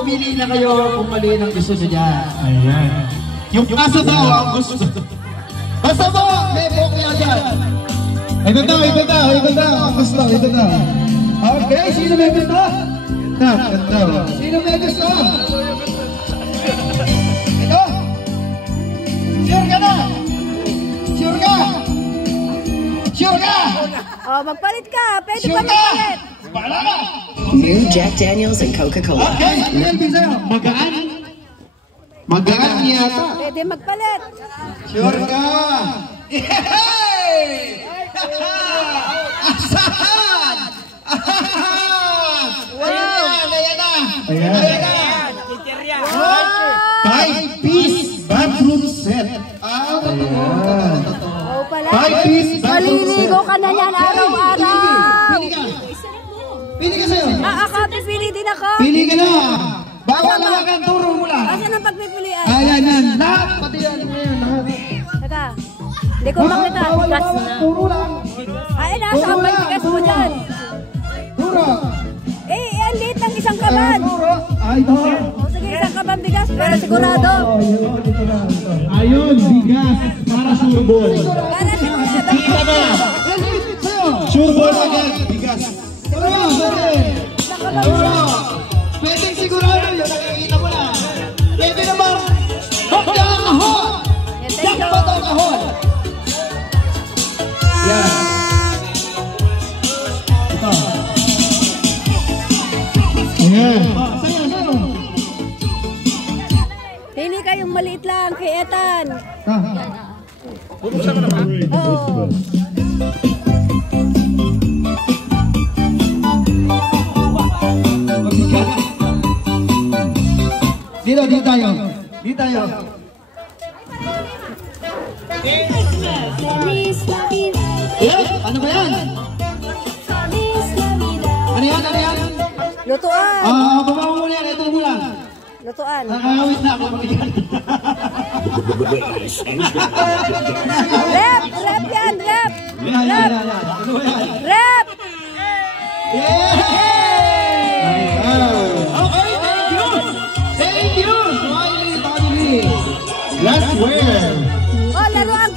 pumili na kayo kung mali ang gusto nyo dyan. Ayan. Yung asa daw ang gusto. Basta ba, may bokya dyan. Ito daw. Ang gusto, ito daw. Okay, sino may gusto? Ganda. Sino may gusto? Ito? Sure ka na? Sure ka? Sure ka? Oh, magpalit ka. Pwede Sure pa ka? magpalit. Bahala ka. New Jack Daniels and Coca-Cola. Okay, Melvin sa'yo. Magaan? Magaan yata. Pwede magpalit. Sure ka? Yay! Asahan! Wow! Ayan na! Wow! 5-piece bathroom set. Totoo. Oh, pala. 5-piece bathroom set. Maliligo ka na yan araw-araw. Pili ka. Pili ka sa'yo. Ako, pipili din ako. Pili ka na. Bawal na ka, turo mo lang. Asan ang pagpipilian? Ayan. Lahat. Pati yan. Lahat. Teka. Hindi ko makita. Gas na. Turo lang. Ay, nasa ang may tigas mo dyan. Turo. Ang liit ng isang kaban. Turo. Ay, turo. O, sige, isang kaban bigas. Pero sigurado. Ayun, bigas para surbol. Para sigurado. Kita na. Surbol agad, bigas. Turo. Turo. Pwede sigurado yun. Nakikita mo na. Pwede naman. Hokya ang kahon. Dapat ang kahon. Yan. Ito. Ayan. Sa'yo. Pili kayong maliit lang kay Ethan. Bubuksan mo naman. Oo. Dito tayo. Ano ba yan? Ano yan? Lutuan. Baba mo muna yan. Ito muna. Lutuan. Nakakawit na ako. Rep yan, rep. Ano ba yan? Rep. Yay! Okay, thank you! Smiley family! Glassware. Oh, laruan